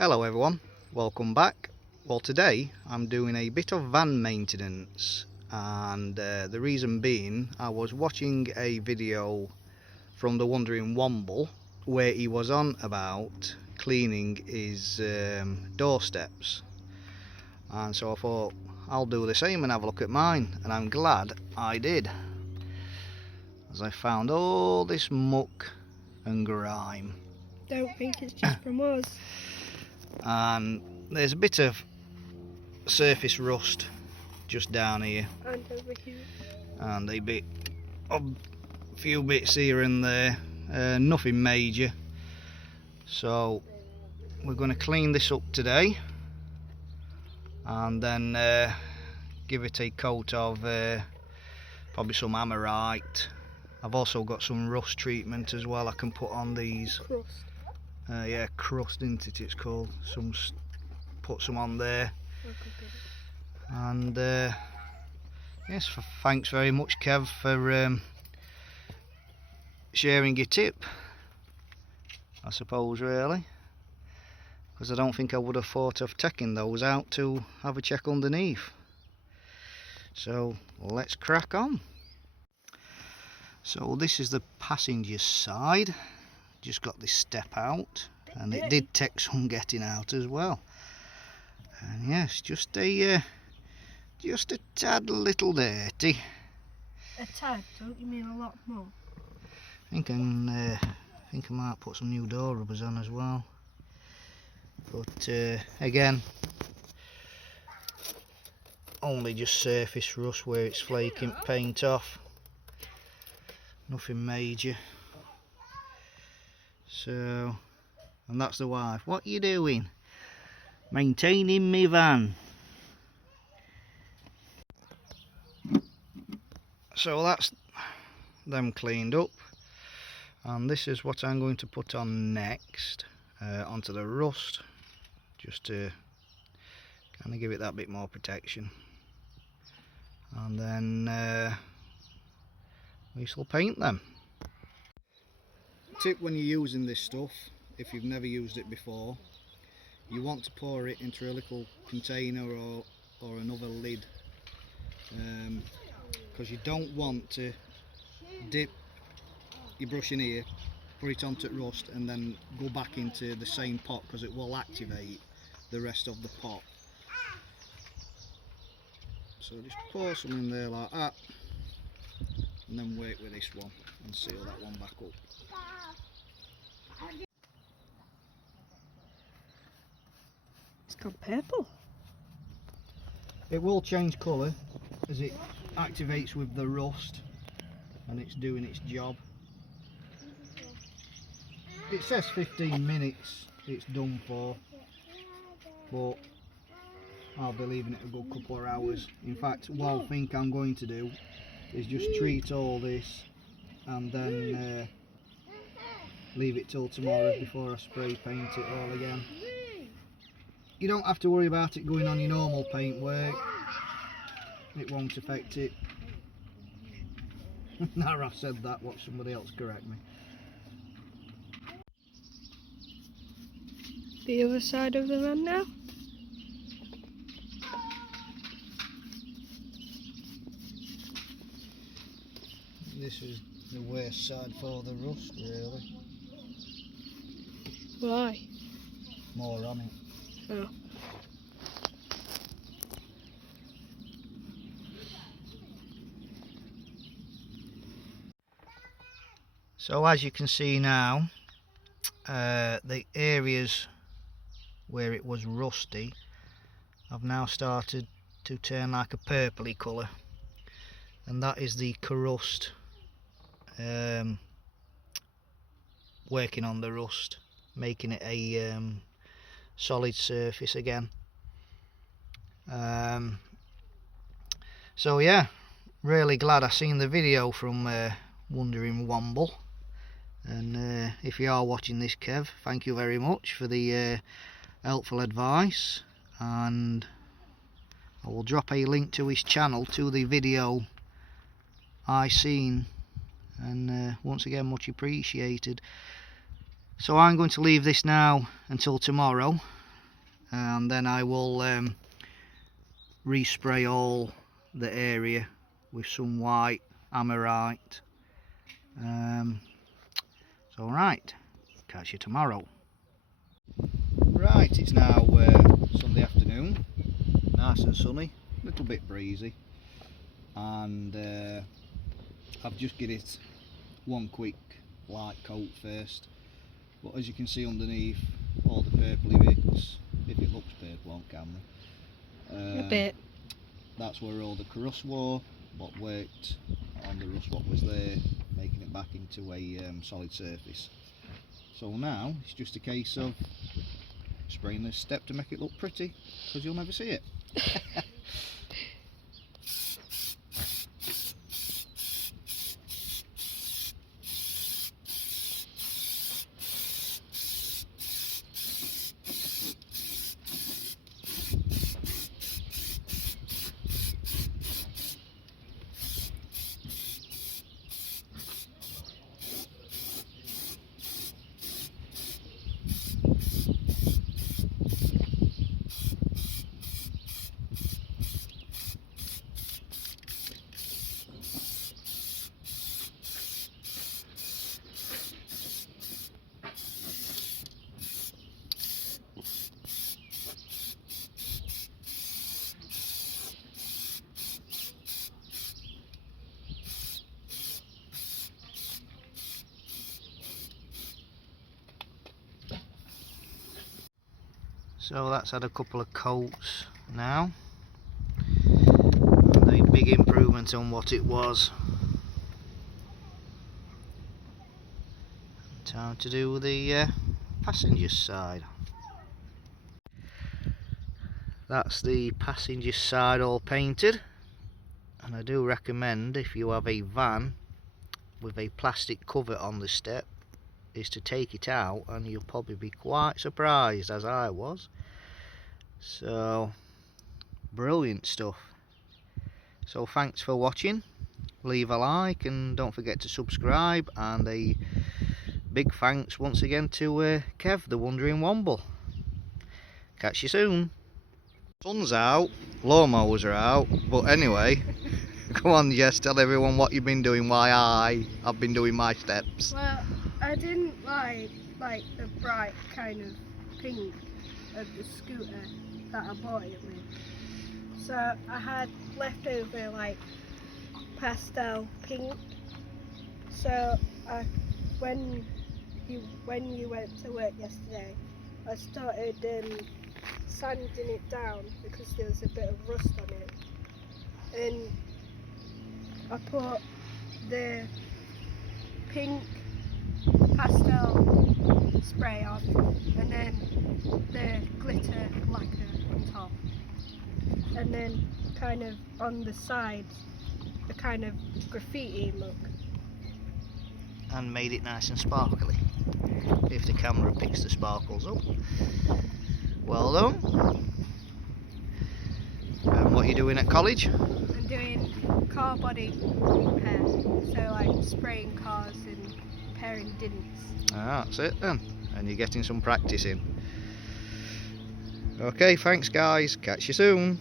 Hello everyone, welcome back. Well, today I'm doing a bit of van maintenance, and the reason being I was watching a video from the Watching Womble where he was on about cleaning his doorsteps, and so I thought I'll do the same and have a look at mine, and I'm glad I did, as I found all this muck and grime. Don't think it's just from us. And there's a bit of surface rust just down here, And over here. and a few bits here and there, nothing major. So we're going to clean this up today and then give it a coat of probably some Amorite. I've also got some rust treatment as well I can put on these. Crust. Yeah, crust, isn't it? It's called. Put some on there. And yes, thanks very much, Kev, for sharing your tip, I suppose, really, because I don't think I would have thought of taking those out to have a check underneath. So let's crack on. So this is the passenger side. Just got this step out, and it did take some getting out as well. And yes, just a tad little dirty. A tad? Don't you mean a lot more? I think I might put some new door rubbers on as well. But again, only just surface rust where it's flaking paint off. Nothing major. So, and that's the wife. What are you doing? Maintaining me van. So that's them cleaned up, and this is what I'm going to put on next, onto the rust, just to kind of give it that bit more protection, and then we shall paint them. Tip when you're using this stuff, if you've never used it before, you want to pour it into a little container or another lid, because you don't want to dip your brush in here, put it onto rust, and then go back into the same pot, because it will activate the rest of the pot. So just pour some in there like that, and then wait with this one and seal that one back up. It's gone purple. It will change colour as it activates with the rust and it's doing its job. It says 15 minutes it's done for, but I'll be leaving it a good couple of hours. In fact, what I think I'm going to do is just treat all this and then leave it till tomorrow before I spray paint it all again. You don't have to worry about it going on your normal paint work. It won't affect it. Now I've said that, watch somebody else correct me. The other side of the van now. This is the worst side for the rust, really. Why? More on it. Oh. So as you can see now, the areas where it was rusty have now started to turn like a purpley colour, and that is the crust working on the rust, making it a solid surface again. So yeah, really glad I seen the video from Watching Womble, and if you are watching this, Kev, thank you very much for the helpful advice, and I will drop a link to his channel to the video I seen, and once again much appreciated. So I'm going to leave this now until tomorrow, and then I will respray all the area with some white Amorite. So right, catch you tomorrow. Right, it's now Sunday afternoon, nice and sunny, a little bit breezy, and I've just given it one quick light coat first, but as you can see underneath all the purpley bits, if it looks purple on camera, A bit. that's where all the crust were, what worked on the rust what was there, making it back into a solid surface. So now it's just a case of spraying this step to make it look pretty, because you'll never see it. So that's had a couple of coats now, and a big improvement on what it was. Time to do the passenger side. That's the passenger side all painted, and I do recommend, if you have a van with a plastic cover on the step, is to take it out, and you'll probably be quite surprised, as I was. So brilliant stuff. So thanks for watching, leave a like and don't forget to subscribe, and a big thanks once again to Kev, the Wandering Womble. Catch you soon. Sun's out, lawnmowers are out, but anyway, come on Jess, tell everyone what you've been doing, why I've been doing my steps. Well, I didn't like the bright kind of pink of the scooter that I bought it with. So I had leftover like pastel pink. So when you went to work yesterday, I started sanding it down because there was a bit of rust on it, and I put the pink pastel spray on, and then the glitter lacquer on top, and then kind of on the sides a kind of graffiti look, and made it nice and sparkly, if the camera picks the sparkles up. Well done. And what are you doing at college? I'm doing car body repair, so like spraying cars and repairing dents. Ah, that's it then, and you're getting some practice in. Okay, thanks guys, catch you soon.